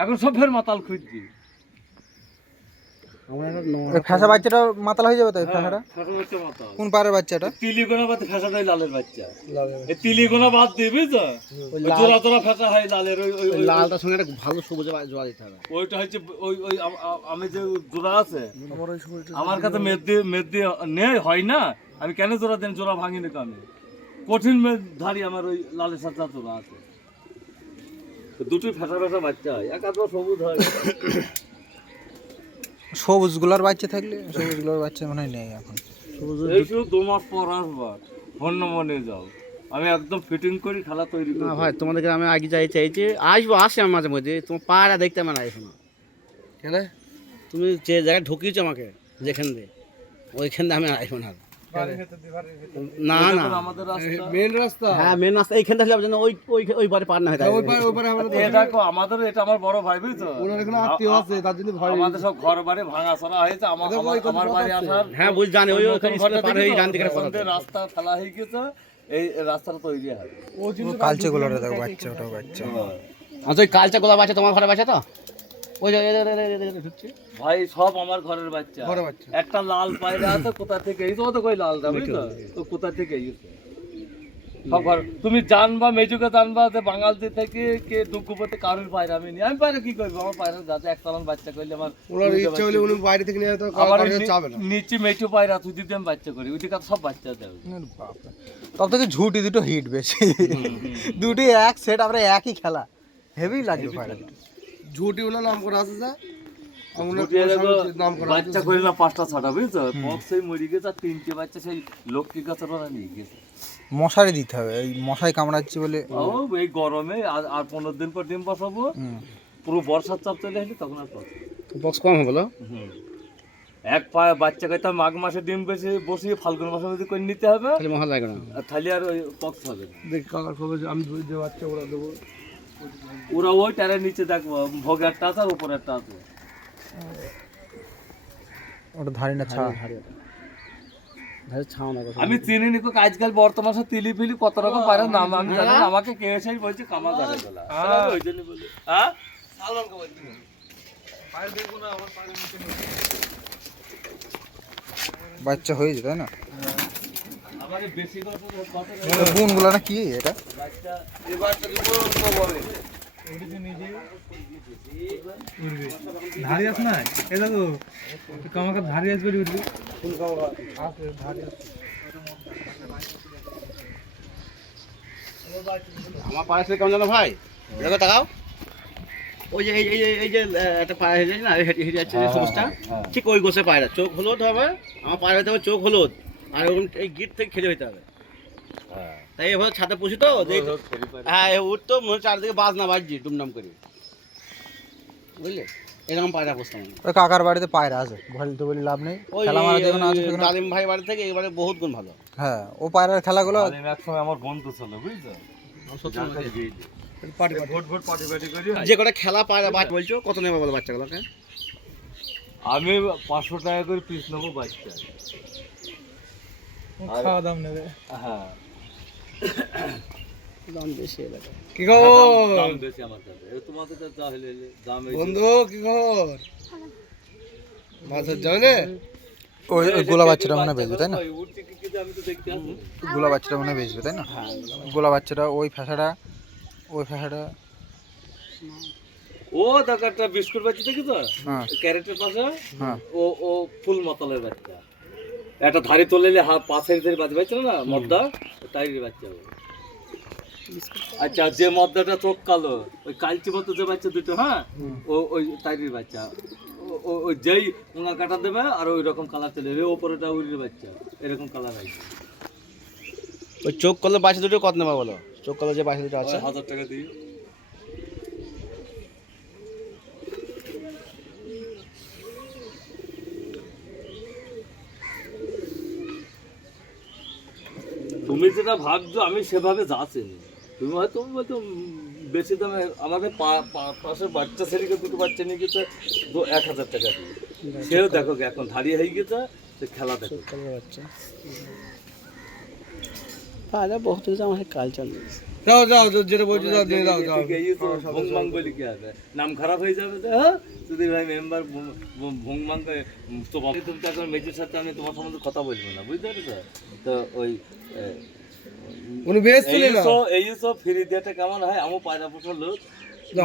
এখন সব ফের মাতাল খুঁজছি। আমার একটা ওই ফ্যাসা বাচ্চাটা মাতাল হয়ে যাবে তো, এই ফ্যাসাটা ফেসা হচ্ছে মাতাল। কোন পাড়ের বাচ্চাটা? তিলিগোনা বাদ ফেসাটাই লালের বাচ্চা। এই তিলিগোনা বাদ দিবি তো, ওই জোড়া জোড়া ফেসা হয় লালের। ওই লালটার সঙ্গে একটা ভালো সবুজ জোয়া দিতে হবে। ওইটা হচ্ছে ওই আমি যে জোড়া আছে আমার ওই সবুজ আমার কাছে মেদ নেই, হয় না। আমি কেন জোড়া দেন, জোড়া ভাঙিনি কামে। কঠিন মেদ ধারি আমার ওই লালের সাথে জোড়া আছে। তো দুটোই ফেসা ফেসা বাচ্চা হয়, এক আধবার সবুজ হয়। সবুজগুলোর বাচ্চা থাকলে, সবুজগুলোর বাচ্চা মনে হয় নেই এখন। এই শুধু 2 মাস পর আসবা, অন্য মনে যাও। আমি একদম ফিটিং করি, খেলা তৈরি করি। না ভাই তোমাদের গ্রামে আগে যাই চাইছি, আসবো আসি আমি মাঝে মধ্যে, তোমার পাড়া দেখতে আমার আসবো না। কেন তুমি যে জায়গায় ঢুকিয়েছো আমাকে যেখান দিয়ে, ওইখান দিয়ে আমি আসবো না। না না আমাদের রাস্তা মেন রাস্তা হ্যাঁ মেন রাস্তা এইখান থেকে যেন ওই ওই ওই বাড়ি পার না হয় ওই পারে আমরা এ দেখো, আমাদের এটা আমার বড় ভাই, বুঝছো? ওনার এখানে আত্মীয় আছে, তার জন্য ভয়। আমাদের সব ঘর বাড়ি ভাঙা চড়া হয়েছে। আমার বাড়ি আসার হ্যাঁ বুঝ জানি ওই ওখানে স্কুলে পার হয়ে গান থেকে রাস্তা ফেলা হয়ে গেছে, এই রাস্তাটা তৈরি হয়। কালচে গুলোর দেখো বাচ্চা, ওটাও বাচ্চা। আচ্ছা ওই কালচা গোলা বাচ্চা তোমার ঘরে বাচ্চা তো ওই যে ঢুকছে ভাই সব আমার ঘরের বাচ্চা। ঘরের বাচ্চা। একটা লাল পায়রা আছে, কোথা থেকে এই তো কই লালটা, বুঝছো? তো কোথা থেকে এইছে সব ঘর। তুমি জানবা, মেজুকে জানবা যে বাঙালি থেকে কে দুঃখপতি কারুর পায়রা আমি নি। আমি পায়রা কি করবো, আমার পায়রা যাতে এক চালান বাচ্চা করলে আমার ওনার ইচ্ছা হলে উনি বাইরে থেকে নিয়ে তো আমার চাবে না। নিচে মেটু পায়রা তুই দিতে আমি বাচ্চা করি, ওইদিকে সব বাচ্চা দেবে। বাপরে, তব থেকে ঝুটি দুটো হিট বেশি। দুটি এক সেট, আমরা একই খেলা, হেভি লাগবে পায়রা দুটো। ঝুটি ওনার নাম করা আছে স্যার, নাম করা বাচ্চা করি না 5টা 6টা, বুঝছো? পক সেই মরি গেছে, আর 3টে বাচ্চা সেই লক্ষ্মী গাছের ওরা নিয়ে গেছে। মশারি দিতে হবে, এই মশাই কামড়াচ্ছে বলে। ও এই গরমে আর 15 দিন পর ডিম বসাবো, পুরো বর্ষার চাপ চলে আসলে তখন আর পাবো। বক্স কম হলো এক পায়ে বাচ্চা কইতে মাঘ মাসে ডিম বসিয়ে ফাল্গুন মাসে যদি করে নিতে হবে, খালি মহা লাগে না। আর থালি আর ওই পক্স হবে না। দেখ কাকার খবর আমি যে বাচ্চা ওরা দেবো। ওরা ওই টারের নিচে দেখবো, ভোগ একটা আছে আর উপরে একটা আছে। ওটা ধারি না ছাড়া। ধারে ছাও না আমি চিনি নি কো, আজকাল বর্তমান তিলি ফিলি কত রকম পারে নাম আমি জানি না। আমাকে কে এসে বলছে কামা জানে বলা, ওই জন্য বলি। হ্যাঁ সালমান কে বলছি পায়ে দেখো না, আমার পায়ের নিচে বাচ্চা হয়েছে তাই না? আমারে বেশি কত গুণগুলো না কি এটা? বাচ্চা এই বাচ্চা দিব তো বলে ধারি আছে না, এ দেখো কামাকে ধারি আসবে উঠবি। ফুল খাওয়া আছে ধারে আছে। আমার পাড়া থেকে কেমন জানো ভাই, দেখো তাকাও ওই যে এই যে একটা পায়রা হেঁটে না, হেঁটে যাচ্ছে যে সবুজটা, ঠিক ওই গোছে পায়রা, চোখ হলুদ হবে, আমার পায়রা হতে হবে চোখ হলুদ, আর ওখানে এই গিট থেকে খেলে হইতে হবে। তাই এভাবে ছাদে পুষি তো, হ্যাঁ উঠতো মনে হচ্ছে চারদিকে বাজ না বাজছি টুমটাম করে, বুঝলে এরকম পায়রা পুষতাম আমি। ওই কাকার বাড়িতে পায়রা আছে, ভয় তো বলি লাভ নেই, ওই খেলা মারা যেখানে আছে সেখানে। তালিম ভাই বাড়ি থেকে এবারে বহুত গুণ ভালো। হ্যাঁ, ও পায়রার খেলাগুলো আমি একসময় আমার বন্ধু ছিল, বুঝছো? ভোট পার্টি করি। যে কটা খেলা পায়রা বাচ্চা বলছো কত নেবে বলো বাচ্চাগুলোকে? আমি 500 টাকা করে পিস নেবো বাচ্চা। খাওয়া দাম নেবে। হ্যাঁ দাম বেশি এলাকা। কি খবর দাম বেশি আমার কাছে, তোমাদের তো যা হলে দাম বেশি। বন্ধু, কি খবর? মাছ যাবে না? ওই গোলা বাচ্চাটা মনে হয় বেচবে তাই না? উঠছে কি কি আমি তো দেখতে আসি। গোলা বাচ্চাটা মনে হয় বেচবে তাই না? গোলা বাচ্চাটা, ওই ফ্যাসাটা, ওই ফ্যাসাটা। ও দেখো একটা বিস্কুট বাচ্চা দেখি তো, হ্যাঁ ক্যারেটের পাশে, হ্যাঁ। ও ফুল মতলের বাচ্চা। একটা ধারি তোলে পাশের ধারি বাচ্চা পাচ্ছিল না, মদ্দা তাইর বাচ্চা। আচ্ছা, যে মদ্দাটা চোখ কালো, ওই কালচি মতো যে বাচ্চা দুটো, হ্যাঁ ওই তাইরির বাচ্চা। ওই যেই উঙা কাটা দেবে আর ওই রকম কালার চলে যাবে, ওপরেটা উড়ির বাচ্চা, এরকম কালার আছে। ওই চোখ করলে বাচ্চা দুটো কত নেবা বলো? চোখ করলে যে বাচ্চা দুটো আছে 1000 টাকা দিই। তুমি যেটা ভাবছো আমি সেভাবে যাচ্ছি, তুমি হয়তো বেশি দামে আমাদের পাশের বাচ্চা ছেলেকে দুটো বাচ্চা নিয়ে গেছে 1000 টাকা দিয়ে। সেও দেখো এখন ধারিয়ে হয়ে গেছে, সে খেলা দেখো। বহুত কিছু আমার কালচার নেই। যাও যাও যেটা বলছি যাও দিয়ে দাও যাও ভুংমাং বলি কি আছে, নাম খারাপ হয়ে যাবে যে, হ্যাঁ সুধীর ভাই মেম্বার ভুংমাং। তো তুমি তো এখন মেজুর সাথে আমি তোমার সম্বন্ধে কথা বলবো না, বুঝতে পারছো? তো ওই উনি বেশ ছিল না এই সব ফ্রি দিয়েটা কেমন হয়? আমার পায়রা পোষার লোক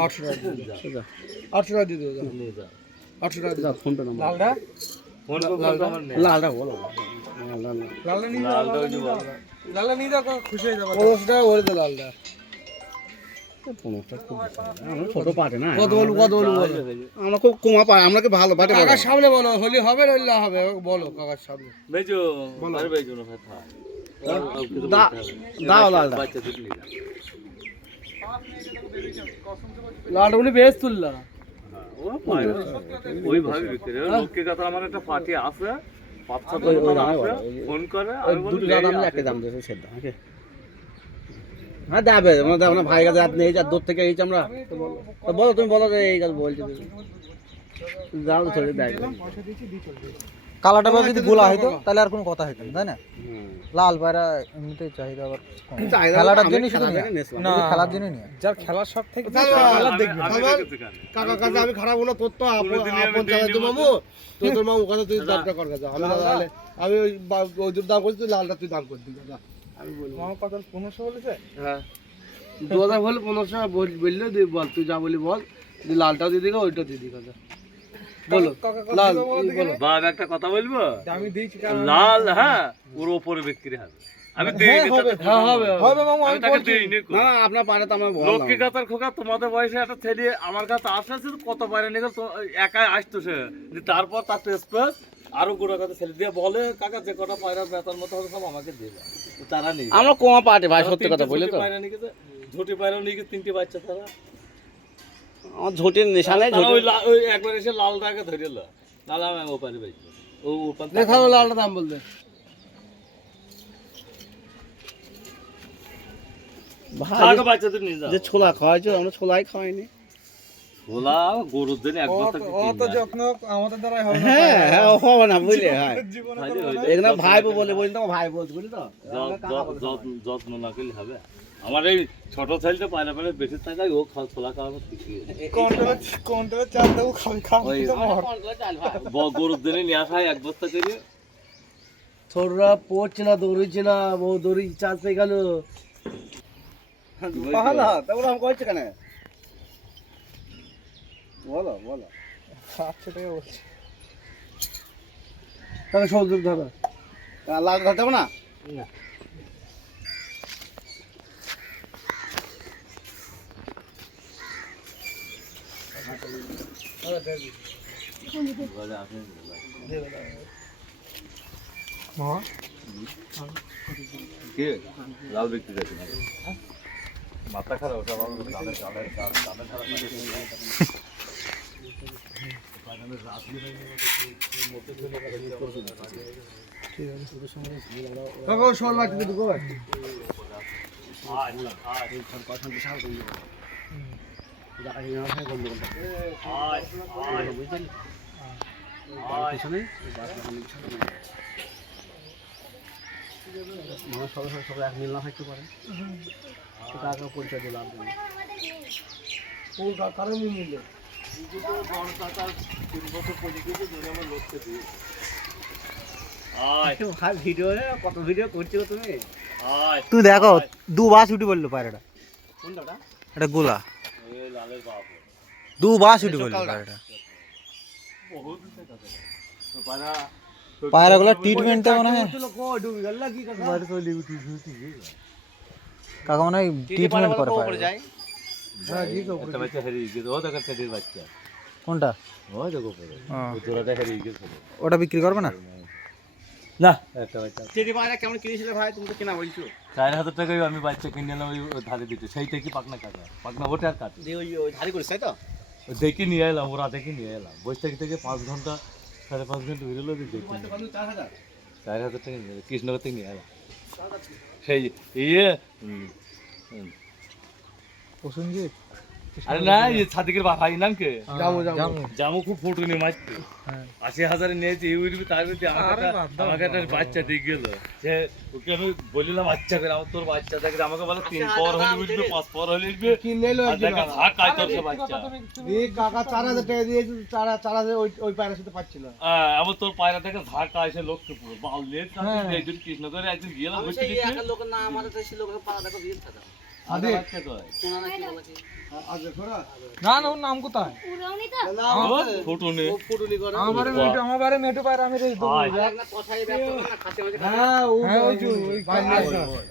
800 টাকা দিয়ে দাও যাও নিয়ে যা 800 টাকা দিয়ে দাও ফোনটা নাম্বার লালটা ফোন করবো আমার নেই। লালটা বলো লালটা নিয়ে লালটা ওই যে বলো। লালটা নিয়ে যাও, খুশি হয়ে যাবে। 1500 টাকা করে দাও লালটা ছোট পাটে না, কত বলবো আমরা খুব কমা পাই, আমরা কি ভালো পাটে কাকার সামনে বলো হলি হবে নইলে না হবে বলো কাকার সামনে বেজো আরে বেজো না ভাই থাক। দাও লালটা। বাচ্চা দুটো নিয়ে যা। লালটা উনি বেশ তুললা ওইভাবে বিক্রি হয়। লোককে কথা আমার একটা পার্টি আছে, 5-6 জন আছে, ফোন করে আমি বলি দুটো দাম আমি একটা দাম দিয়েছি সেটা ওকে। হ্যাঁ দেবে, আমরা দেবো না ভাই কাছে হাত নেই, যার দূর থেকে এই আমরা তো বলো, তুমি বলো যে এই কাজ বলছি যাও তো চলে দেয়। কালাটা বা যদি গোলা হইতো তাহলে আর কোনো কথা হইতো না, তাই না? লাল পায়রা এমনিতেই চাহিদা আবার কম। খেলাটার জন্যই শুধু নিয়ে, না, খেলার জন্যই নিয়ে। যার খেলার শখ থেকে কাকা কাছে আমি খারাপ হলো তোর তো আপন চালাতো মামু তোর মামু কথা তুই দামটা কর কাছে আমি তাহলে আমি ওই দুটো দাম করছি তুই লালটা তুই দাম করবি দাদা আমি বলবো মামা কত 1500 বলেছে? হ্যাঁ 2000 বলে 1500 বললে তুই বল তুই যা বলি বল তুই লালটাও দিয়ে দিকে ওইটাও দিয়ে দিকে বলো লাল বলো বাদ একটা কথা বলবো, আমি দিয়েছি লাল হ্যাঁ ওর উপরে বিক্রি হবে। আমি দেইনি তো, হ্যাঁ হবে হবে মামা, আমি তাকে দেইনি। না না আপনার পারে তো আমরা বললাম লক্ষ্মী কাতার খোকা তোমাদের বয়সে একটা ছেলে আমার কাছে আসলে শুধু কত পায়রা নিয়ে গেল, একাই আসতো সে। যে তারপর তার পেস আরো গোটা কথা ছেলে দিয়ে বলে কাকা যে কটা পায়রা বেতার মতো হবে সব আমাকে দেবে। তারা নেই, আমরা কমা পাটে ভাই, সত্যি কথা বলি তো। পায়রা নিয়ে গেছে, ঝুটি পায়রা নিয়ে গেছে 3টে বাচ্চা। তারা আমার ঝুটির নিশানে তারা ওই একবার এসে লালটাকে ধরে এলো, লাল আমি ওপারে বাইক ও ওপার দেখাও লালটা দাম বলতে ভাই বাচ্চাদের নিয়ে যাও। যে ছোলা খাওয়াইছো আমরা ছোলাই খাওয়াইনি। ওলা গরুর দিনে একবার তো অত যত্ন আমাদের দ্বারাই হবে না। হ্যাঁ হ্যাঁ হবে না বুঝলে, হ্যাঁ জীবনে এখানে ভাই বলে বলি তো ভাই বলছি বুঝলি তো। যত্ন না করলে হবে। আমার এই ছোট ছেলেটা পায়রা পায়রা বেশি থাকায় ও ছোলা খাওয়ানো শিখিয়ে কন্ট্রোলে চাল দেবো খাবি ওই গরুর দিনে নিয়ে আসা হয় 1 বস্তা করে। ছোটরা পড়ছে না দৌড়িচ্ছে না বউ দৌড়ি চার্জ পেয়ে গেল পাহালা তারপর আমি কইছি কেন বলো বলো 700 টাকা বলছে। তাহলে সহযোগ ধরো লাল ধরতে হবে না। মামা কে লাল বিক্রি যাচ্ছে না, মাথা খারাপ ওটা আমার দামের খারাপ। কাকা শোল বাটি দিতে কো মানুষ সবাই সবাই এক মিল না থাকতে পারে, টাকা পরিচয় দিয়ে লাভ নেই। কোন কারণে মিলে ভাই ভিডিও কত ভিডিও করছো তুমি? তুই দেখো 2 বাস উঠে পড়লো পায়রাটা, কোনটা? এটা গোলা 2 বাস উঠে পড়লো পায়রাটা। পায়রাগুলো ট্রিটমেন্টটা মনে হয় কাকা মনে হয় ট্রিটমেন্ট করে পায়রা। একটা বাচ্চা হারিয়ে গেছে, ও দেখো ছেলের বাচ্চা, কোনটা? ও দেখো পরে ও, জোড়াটা হারিয়ে গেছে। ওটা বিক্রি করবে না? না একটা বাচ্চা চেরি পায়রা কেমন কিনেছিলে ভাই? তুমি তো কেনা বলছো। 4000 টাকায় আমি বাচ্চা কিনে নিলাম ওই ধারে দিতে, সেইটা কি পাকনা কাটা পাকনা ওটা আর কাটে ওই ধারি করিস তাই তো? দেখি নিয়ে এলাম, ওরা দেখে নিয়ে এলাম, বসে থেকে 5 ঘন্টা 5.5 ঘন্টা বেরোলো, দেখি 4000 টাকা নিয়ে কৃষ্ণনগর থেকে নিয়ে এলাম। সেই ইয়ে প্রসেনজিৎ আরে না এই সাদিকের ভাই নাম কে জামু জামু খুব ফটো নিয়ে মারতে হ্যাঁ 80,000 নিয়েছে এই উঠবি তার মধ্যে আরে বাদ দাও, আমাকে একটা বাচ্চা দিয়ে গেল সে ওকে আমি বললাম বাচ্চা করে আমার তোর বাচ্চা দেখে আমাকে বলে 3 পর হলে উঠবে 5 পর হলে উঠবে কিনে এলো আর দেখা ঝাঁক আয় তোর সে বাচ্চা এই কাকা 4000 টাকা দিয়েছে 4000 ওই পায়রার সাথে পাচ্ছিল হ্যাঁ আবার তোর পায়রা দেখে ঝাঁক আসে লক্ষ্মীপুর বাউলে এই যদি কৃষ্ণগড়ে একদিন গেলাম ঘুরতে গেছি লোকের না আমাদের সেই লোকের পাড়া দেখো দিয়ে থাকা আদে বাচ্চা কয় শোনা নাকি বলে কি আগে খরা না না ওর নাম কোথায় ফটো নে ফুটুনি করে আমার বারে মেটু পায়রা আমি রেস দেবো আয় না কথাই ব্যস্ত না খাসি মাঝে হ্যাঁ হ্যাঁ ওই যে ওই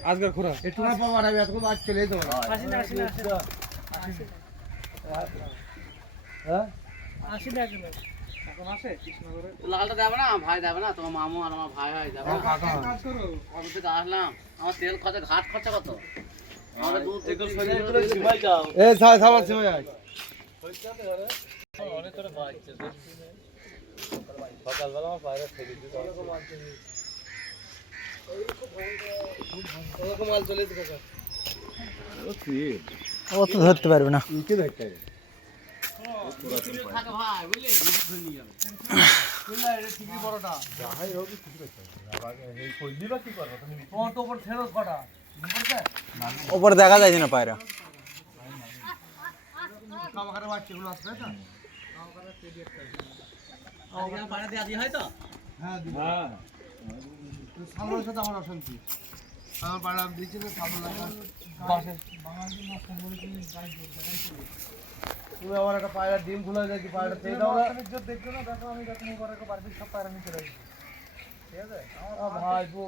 আজকের খোরা একটু না পাওয়া যাবে এত বাদ চলে যেতে পারে হ্যাঁ এখন আসে কৃষ্ণগড়ে লালটা দেবে না ভাই দেবে না তোমার মামু আর আমার ভাই হয় দেবে না কাজ করো আমি থেকে আসলাম আমার তেল খরচা ঘাট খরচা কত আমাদের দুধ থেকে তোরা সীমায় যাও এ সাবার সময় আয় অনেক তোর বাচ্চা সকালবেলা আমার পায়রা ছেড়ে দিতে ওরকম মাল চলে যেতে কাকা ও তো ধরতে পারবে না কি দেখতে থাকে ভাই বুঝলি নিয়ে যাবে ঠিকই বড়টা তোমার তো উপর ফেরত কটা ওপরে দেখা যায় না পায়রা কামাখানে বাচ্চাগুলো আসবে না আজকে পাড়া দিয়ে আজি হয় তো হ্যাঁ হ্যাঁ সামনের সাথে আমার অশান্তি আমার পাড়া দিচ্ছে না সামনে লাগা তুমি আমার একটা পায়রা ডিম খুলে দেখি পায়রা পেয়ে দাও না দেখছো না দেখো আমি যখন করে বাড়ির সব পায়রা নিচে রয়েছে ঠিক আছে ভাই গো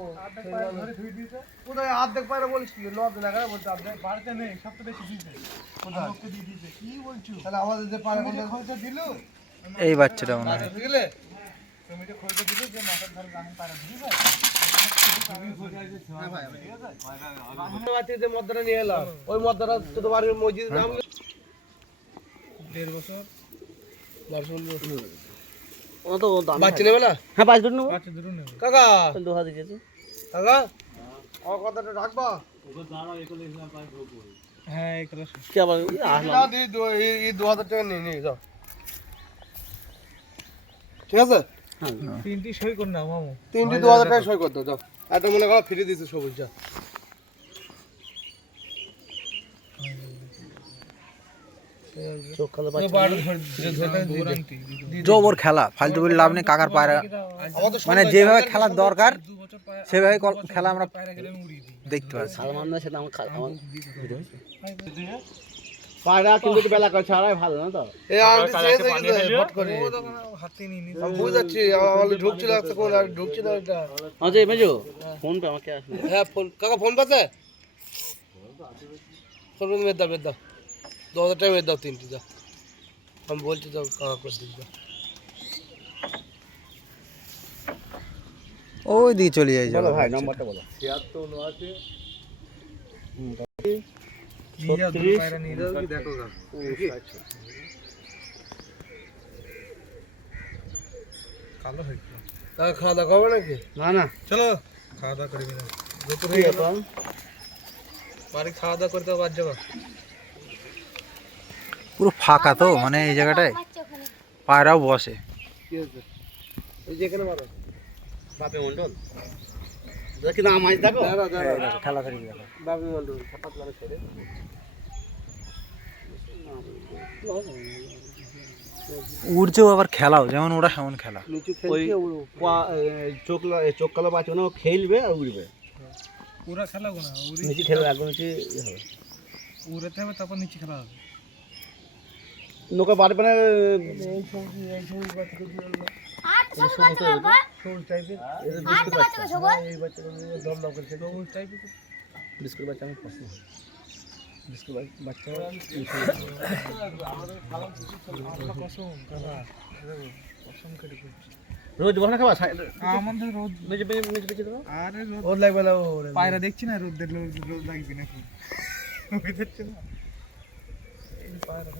ধরে ধুই দিয়েছে কোথায় অর্ধেক পায়রা বলিস কি লব দেখা বলতে অর্ধেক বাড়িতে নেই সব তো বেশি দিয়েছে কোথায় লোককে দিয়ে দিয়েছে কি বলছো তাহলে আমাদের যে পায়রা তুমি যে খোঁজটা দিল এই বাচ্চাটা মনে হয় বুঝলে তুমি যে খোঁজটা দিল যে মাথার ধারে রান পায়রা দিয়েছে যে মদ্দাটা নিয়ে এলাম ওই মদ্দাটা তো বাড়ির মসজিদ নাম 1.5 বছর ও তো দাম বাচ্চা নেবে না হ্যাঁ 5 নেবো বাচ্চা দুটো নেবে কাকা 2000 দিয়েছে কাকা আমার কথাটা রাখবা হ্যাঁ এই ক্লাস কি আবার না দি 2000 টাকা নিয়ে নিয়ে যাও ঠিক আছে তিনটি সই কর না মামু 2000 টাকা সই করতে যাও এটা মনে করো ফ্রি দিতে সবুজ যা চোখ কালো জবর খেলা ফালতু বলে লাভ নেই কাকার পায়রা মানে যেভাবে খেলার দরকার সেভাবে খেলা আমরা দেখতে পাচ্ছি সালমান না সেটা আমার পায়রা কিন্তু একটু বেলা করে ছাড়াই ভালো না তো এই আন্টি চেয়েছে কিন্তু ফট করে হাতে নিয়ে নিয়ে আমি বুঝাচ্ছি আমার ঢুকছিল একটা কোন আর ঢুকছিল এটা আচ্ছা মেজো ফোন পে আমাকে আসবে হ্যাঁ ফোন কাকা ফোন পাচ্ছে ফোন মেদ দাও 2000 টাকা মেদ দাও তিনটি দাও আমি বলছি তো কাকা করে দিই ওই দিকে চলে যাই যাবে ভাই নম্বরটা বলো 76 নিয়ে যাও দুটো পায়রা নিয়ে যাও কি দেখো না কালো হয়ে গেল কাকা খাওয়া দাওয়া করবে নাকি না না চলো খাওয়া দাওয়া করবি না দুপুর ঠিক হয়ে আছে গেল বাড়ি খাওয়া দাওয়া করতে বাদ যাবো পুরো ফাঁকা তো মানে এই জায়গাটায় পায়রাও বসে কি আছে ওই যেখানে মারো বাপে মন্ডল দেখি না মাছ দেখো খেলা করি দেখো বাবু মন্ডল পাতলা ছেড়ে উড়ছেও আবার খেলাও যেমন ওরা সেমন খেলা নিচু ওই চোখ কালো বাচ্চা না খেলবে আর উড়বে পুরা খেলা গো না উড়ি নিচে খেলবে একদম নিচে হবে উড়াতে হবে তারপর নিচে খেলা হবে নৌকা বাড়ি মানে সবুজ টাইপের এই বাচ্চাগুলো দম দম করে সবুজ টাইপের বিস্কুট বাচ্চা আমি পছন্দ বিস্কুট বাচ্চা কসম কাকা কসম কেটে করছি রোজ বসে খাবা আমাদের রোদ মেজে মেজে বেঁচে দেবো আরে রোদ ওর লাগবে না ওরে পায়রা দেখছি না রোদ দেখলে রোদ লাগবে নাকি ওই দেখছি না এই পায়রা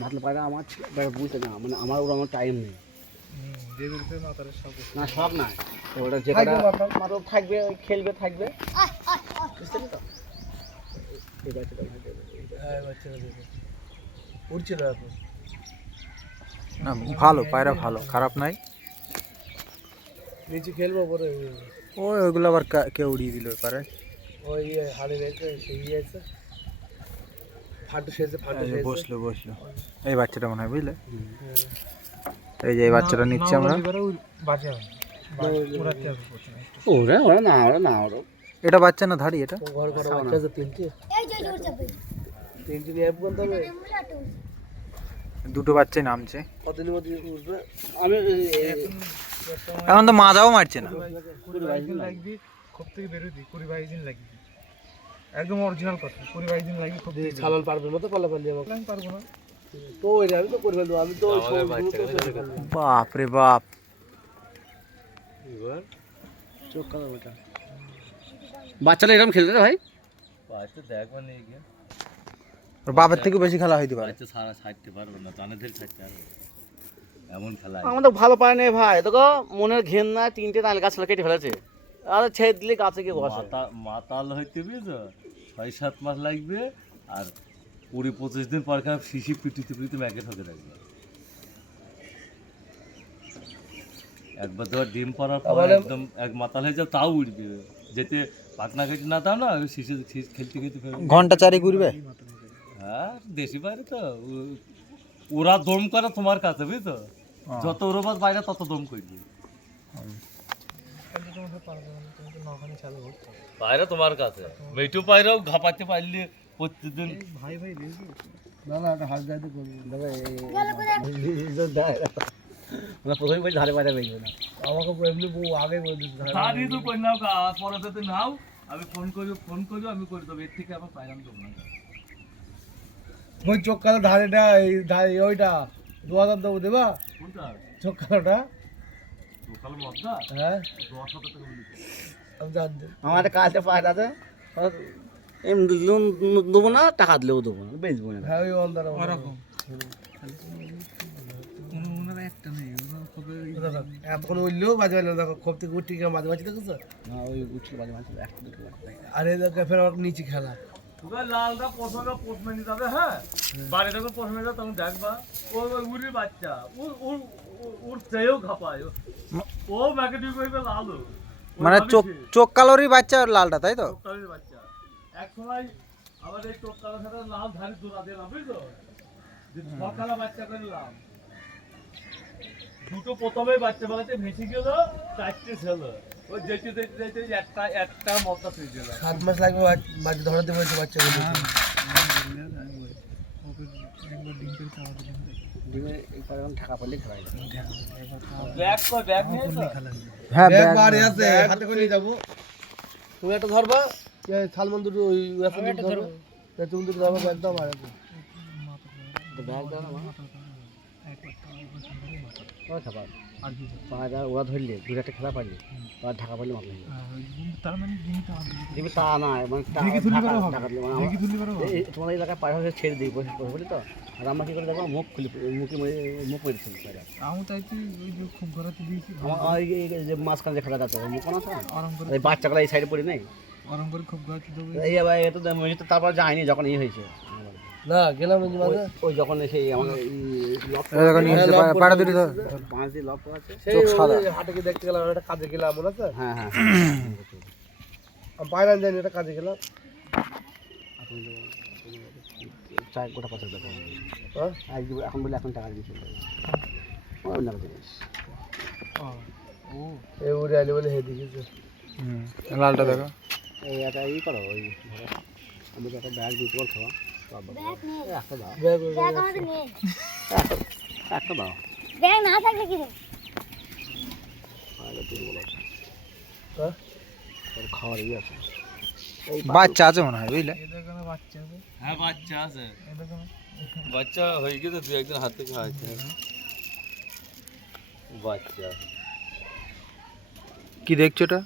মাতলে পায়রা আমার বুঝতে না মানে আমার ওর আমার টাইম নেই যে দূরতে না তার সব না সব না ওটা যে কটা মাত্র থাকবে ওই খেলবে থাকবে বুঝতে তো হ্যাঁ বাচ্চারা দেখো উঠছে না এখন। না ভালো পায়রা, ভালো, খারাপ নাই। নিচে খেলবো পরে ওইগুলো আবার কেউ উড়িয়ে দিল পারে। ওই হাড়ে রেখে সেই আছে ফাটে সেজে ফাটে সেজে বসলো এই বাচ্চাটা মনে হয়, বুঝলে? এই যে এই বাচ্চাটা নিচ্ছি আমরা। ওরা ওরা না ওরা না ওরা এটা বাচ্চা না ধাড়ি? এটা ঘর করা বাচ্চা আছে তিনটে নিয়ে বলতে হবে দুটো বাচ্চাই নামছে। কতদিনের মধ্যে উঠবে? আমি এখন তো মাজাও মারছে না। লাগবে খুব থেকে বেরোতি 20-22 দিন লাগবে, একদম অরিজিনাল কথা। 20-22 দিন লাগবে খুব। ছালাল পারবে মতো পালা পারলি আমাকে আমি পারবো না তো ওই আমি তো করে ফেলবো আমি তো বাপ রে বাপ, চোখ কালো ওটা বাচ্চারা এরকম খেলতে ভাই বাচ্চা দেখবা নেই গিয়ে ওর বাপের থেকে বেশি খেলা হইতে পারে। বাচ্চা সারা ছাড়তে পারবে না, টানে ধরে ছাড়তে পারবে এমন খেলা। আমাদের ভালো পায় না ভাই, দেখো মনের ঘেন না, তিনটে নাল গাছ কেটে ফেলেছে, আর ছেড়ে দিলে গাছে গিয়ে বসে। মাতাল হইতে বুঝছো 6-7 মাস লাগবে, আর 20-25 দিন পর খারাপ শিশি পিটিতে ম্যাকেট হতে লাগবে। একবার ধর ডিম পাড়ার পর একদম এক মাতাল হয়ে যাও, তাও উঠবে। যেতে পাটনা কেটে না তাও না শিশি খেলতে ঘন্টা 4 ঘুরবে। হ্যাঁ দেশি বাইরে তো ওরা দম করে তোমার কাছে, বুঝছো? যত ওরবাদ বাইরে তত দম করবে বাইরে তোমার কাছে। মেটু পায়রাও ঘাপাতে পারলে প্রতিদিন ভাই ভাই না না একটা হাত যাইতে করবো আমরা প্রথমে বলি ধারে বাইরে বেরোবে না। আমাকে এমনি বউ আগে বলে দিচ্ছে তারই তো কই নাও পরে তো নাও, আমি ফোন করি আমি করে দেবো, এর থেকে আবার পাইলাম তোমরা। ওই চোখ কালো ধারেটা এই ওইটা 2000 দেবো দেবা কোনটা চোখ কালোটা? লোকাল মদনা হ্যাঁ 10,000 টাকা বলি। আমি জানতে আমার একটা কাজে পায় আছে, এমনি লোন দেবো না, টাকা দিলেও দেবো না, বেচবো না। হ্যাঁ ওই অন্ধার ওরকম ওনারা একটা নেই, ওনারা খুবই এতক্ষণ উঠলেও বাজে বাজে দেখো খোপ থেকে উঠি মাঝে মাঝে দেখেছো? না ওই উঠছিল মাঝে মাঝে একটা দুটো আরে দেখো ফের আমার নিচে খেলা তোর লালটা প্রথমে পোষমে নিতে হবে। হ্যাঁ বাড়ি যখন পোষমে যাবে তখন দেখবা ওই উড়ির বাচ্চা ওর চেয়েও ঘাপায়, ও ম্যাকেটিং করবে লালু, মানে চোখ কালোরই বাচ্চা আর লালটা, তাই তো? চোখকালের বাচ্চা। এক সময় আবার এই চোখকালের সাথে লাল ধারি জোড়া দিলাম, বুঝলো? যে ছকালা বাচ্চা করলাম, দুটো প্রথমে বাচ্চা বেলাতে ভেসে গেল, 4টে ছিল। ওই যেতে একটা মদটা ফিরে গেল। 7 মাস লাগবে বাচ্চা ধরাতে বলছে বাচ্চাগুলো টাকা পড়লে খেলা ব্যাগ নিয়ে তো? হ্যাঁ ব্যাগ বাড়ি আছে হাতে করে নিয়ে যাবো। তুমি একটা ধরবা সালমান দুটো ওই ধরো তুমি দুটো ধরবা ব্যাগ দাও মারা ব্যাগ দাও না ওরা ধরলে দুটো একটা খেলা পারলে আর ঢাকা পারলে মাথা তার মানে দিবি তা না, মানে তোমাদের এলাকায় পায়রা হয়ে ছেড়ে দিই বসে বলি তো, আর আমরা কি করে দেখো মুখ খুলি মুখ মেরেছি আমি তাই কি ওই যে খুব ঘোরাতে দিয়েছি আমার এই যে মাঝখানে যে খেলা যাচ্ছে মুখ না আরাম করে এই বাচ্চাগুলো এই সাইডে পড়ি নেই আরাম করে খুব ঘোরাতে দেবো। এই আবার এত তারপর যায়নি যখন এই হয়েছে না গেলাম না মাঝে ওই যখন সেই আমাদের পাড়া দুটি ধর। 5 দিয়ে লক আছে। সেই হাটে গিয়ে দেখতে গেলাম একটা কাজে গেলাম মনে আছে? হ্যাঁ হ্যাঁ আমি বাইরে যাইনি একটা কাজে গেলাম চার গোটা পয়সা দেবো হ্যাঁ এখন বলে এখন টাকা দিয়ে চলে যাবে জিনিস এই উড়ে আলি বলে হে দিয়েছে লালটা দেখো। এই একটা ই করো ওই ধরো আমি একটা ব্যাগ দিতে বলছো একটা দাও একটা দাও হ্যাঁ খাওয়ার ইয়ে আছে বাচ্চা আছে মনে হয়, বুঝলে? এদের কোনো বাচ্চা আছে, হ্যাঁ বাচ্চা আছে, এদের কোনো বাচ্চা হয়ে গেছে, 2-1 দিন হাত থেকে খাওয়াচ্ছে বাচ্চা। কি দেখছো এটা?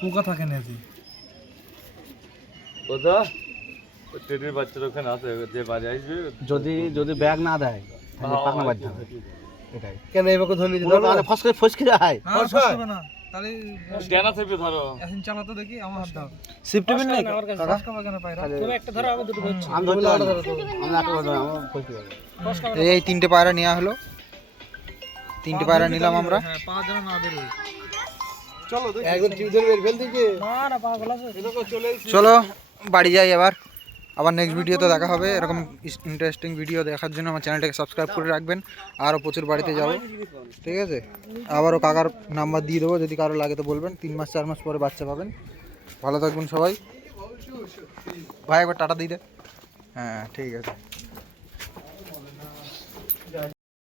পোকা থাকে না যে কোথা ওই টেডির বাচ্চার ওখানে আছে, যে বাড়ি আসবে যদি ব্যাগ না দেয় তাহলে পাকনা বাধ্য হবে এটাই কেন এবার ধরে নিতে ফসকে যায় ফস হবে না। তাহলে ডানা থেকে ধরো এখন চালাতো দেখি আমার হাত দাও শিফট টেবিল নেই কাকা দশ কাপা কেন পায়রা তুমি একটা ধরো আমি দুটো ধরছি আমি ধরতে পারি আমি একটা ধরতে পারি, আমার ক্ষতি হবে। এই 3টে পায়রা নেওয়া হলো 3টে পায়রা নিলাম আমরা হ্যাঁ 5 জন না বেরোই একদম টিউদের বের ফেল দিকে না না পাগল আছে চলো বাড়ি যাই আবার নেক্সট ভিডিওতে দেখা হবে। এরকম ইন্টারেস্টিং ভিডিও দেখার জন্য আমার চ্যানেলটাকে সাবস্ক্রাইব করে রাখবেন। আরও প্রচুর বাড়িতে যাব, ঠিক আছে? আবারও কাকার নাম্বার দিয়ে দেবো, যদি কারো লাগে তো বলবেন। 3 মাস 4 মাস পরে বাচ্চা পাবেন। ভালো থাকবেন সবাই। ভাই একবার টাটা দিয়ে দে। হ্যাঁ ঠিক আছে।